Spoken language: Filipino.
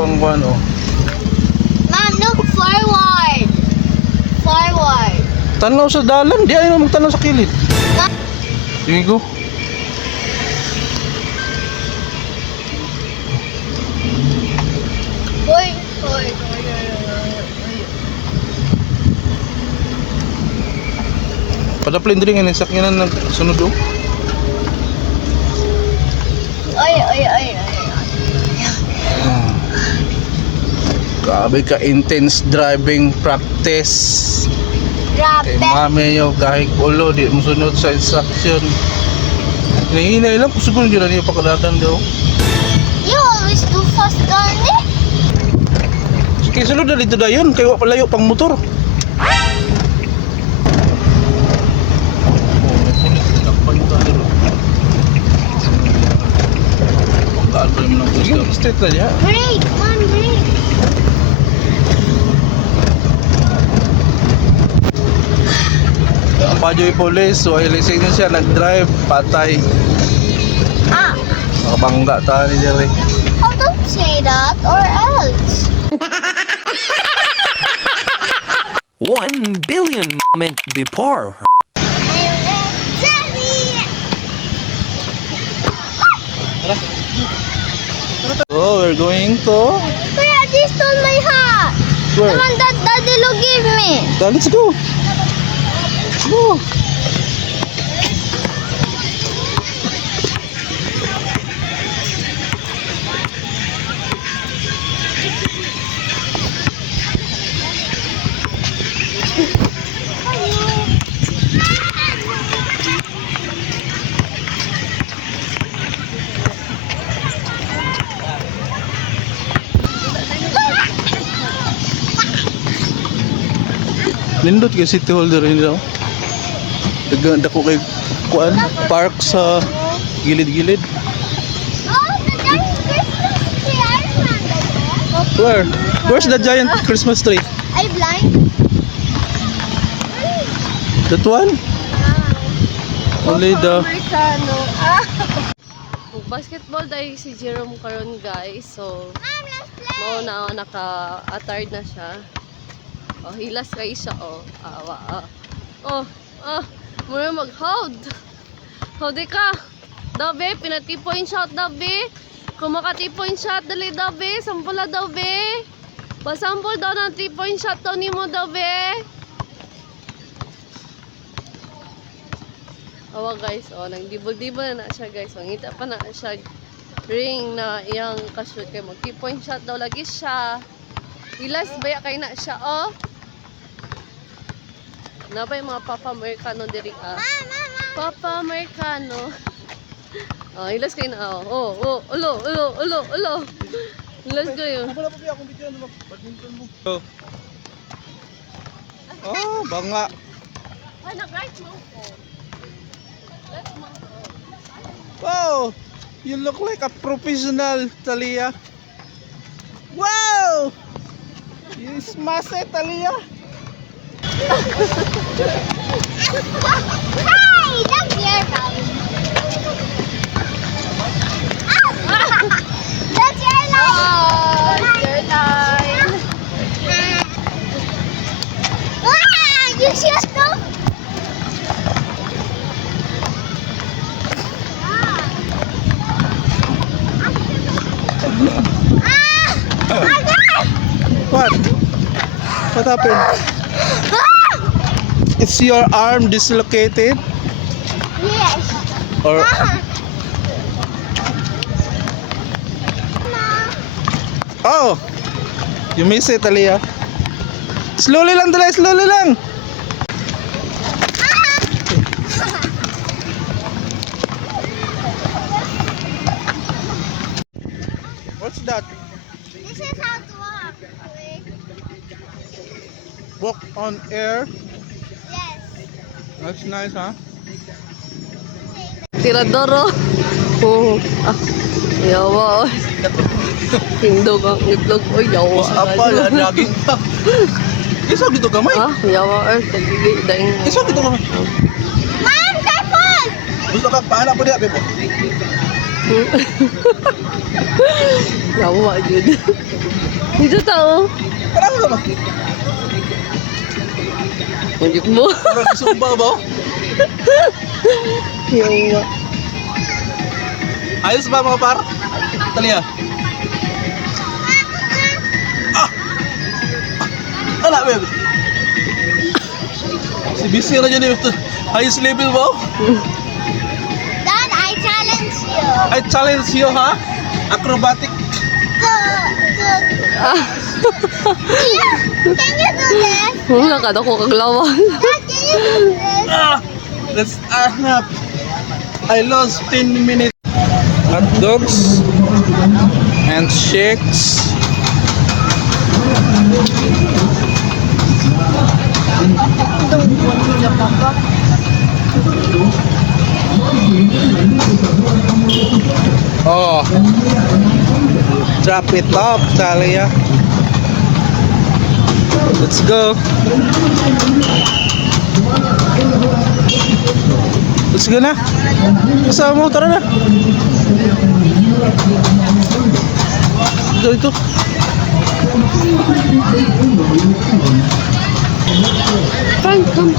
pang ano. Mom, look forward. Forward. Tanaw sa dalan, di ay magtanaw sa kilid. Mom, Sige go. hoy, hoy. Padaplin din nga sakyanan ng sunod oh. Oy, oy, oy, oy. Grabe ka intense driving practice. Grabe. Kay mami nyo kahit ulo di mo sunod sa instruction. Hinahinay lang kung siguro nyo na niyo pakadatan daw. You always do fast, darling. Sige sunod na dito dayon kay wa palayo pang motor. Sige, straight na niya. Break, man, break. Ang Pajoy Police, so ay lisensya siya, nag-drive, patay. Ah, Nakabangga tayo ni Jerry. oh, don't say that or else. 1 billion moment before. Oh, we're going to... Kuya, they stole my hat. The Where? one that Daddy Lo gave me. Let's go. Go. Nindot kay city holder ini daw. Dako kay kuan park sa gilid-gilid. Oh, the giant Christmas tree. I remember that. Where? Where's the giant Christmas tree? Are you blind? That one? Only the Amerikano. Basketball dahil si Jerome karon guys. So, Mom, let's play. mao na naka-attard na siya. Oh, hilas kay siya oh. Awa. Muna mag-hold. Hold ka. Dabe, pinati-point shot dabe. Kung makati-point shot dali dabe, sampula dabe. Pasampol daw ng 3-point shot daw nimo dabe. Awa guys, oh, nagdibol-dibol na siya guys. So, ngita pa na siya ring na iyang ka-shoot kay mo. 3-point shot daw lagi siya. Ilas baya kay na siya, oh. Nabay mga Papa Americano diri ah. Papa Americano. Oh, ilas kay na oh. Ulo. Ilas kayo. Wala pa biya akong video na badminton mo. Oh, banga. Ay, nag-right mo ko. Let's mo ko. Wow! You look like a professional, Talia. Wow! You smash it, Talia. Hey, that's your time. That's your line. Oh, it's your time. Ah, you should stop. What? What happened? Is your arm dislocated? Yes. Or oh, you miss it, Talia. Slowly lang, Talia, slowly lang. What's that? This is how to walk. Walk on air. Yes. That's nice, huh? Tiradoro. Oh, yawa. Hindog ang itlog. Oh, yawa. Apa ya daging pa. Isa dito gamay. Ah, yawa. Tagigay. Daing. Isa dito gamay. Mom, careful! Gusto ka paana po diya, bebo. Yawa yun. Dito tao. Parang ano ba? Ulit mo. Parang isumba ba? Yawa. Ayos ba mga par? Talia. Ala, babe. Si busy na dyan yung highest level ba? Dad, I challenge you. I challenge you, ha? Acrobatic. Can you do this? Wala ka na ko kaglawan. Dad, can you do this? Let's ahnap. I lost 10 minutes. Hot dogs and shakes. Oh, drop it off, Talia. Let's go. Let's go na. Kasama mo, tara na. Ito. Frank, come.